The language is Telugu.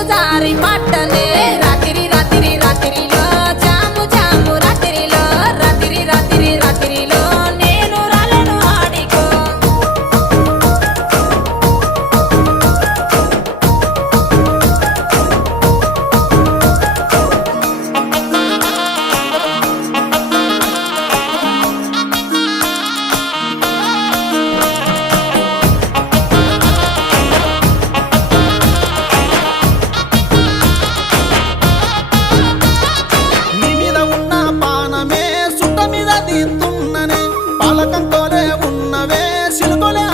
నీకు జారి పట్టనే రాత్రి రాత్రి రాత్రిలో జాము జాము రాత్రిలో రాత్రి రాత్రి రాత్రిలో నేను రాలను ఆడికో నీ మీద ఉన్న పానమే సుట్ట మీద తీస్తున్ననే పాలకంతోనే ఉన్నవే సిలుకొలే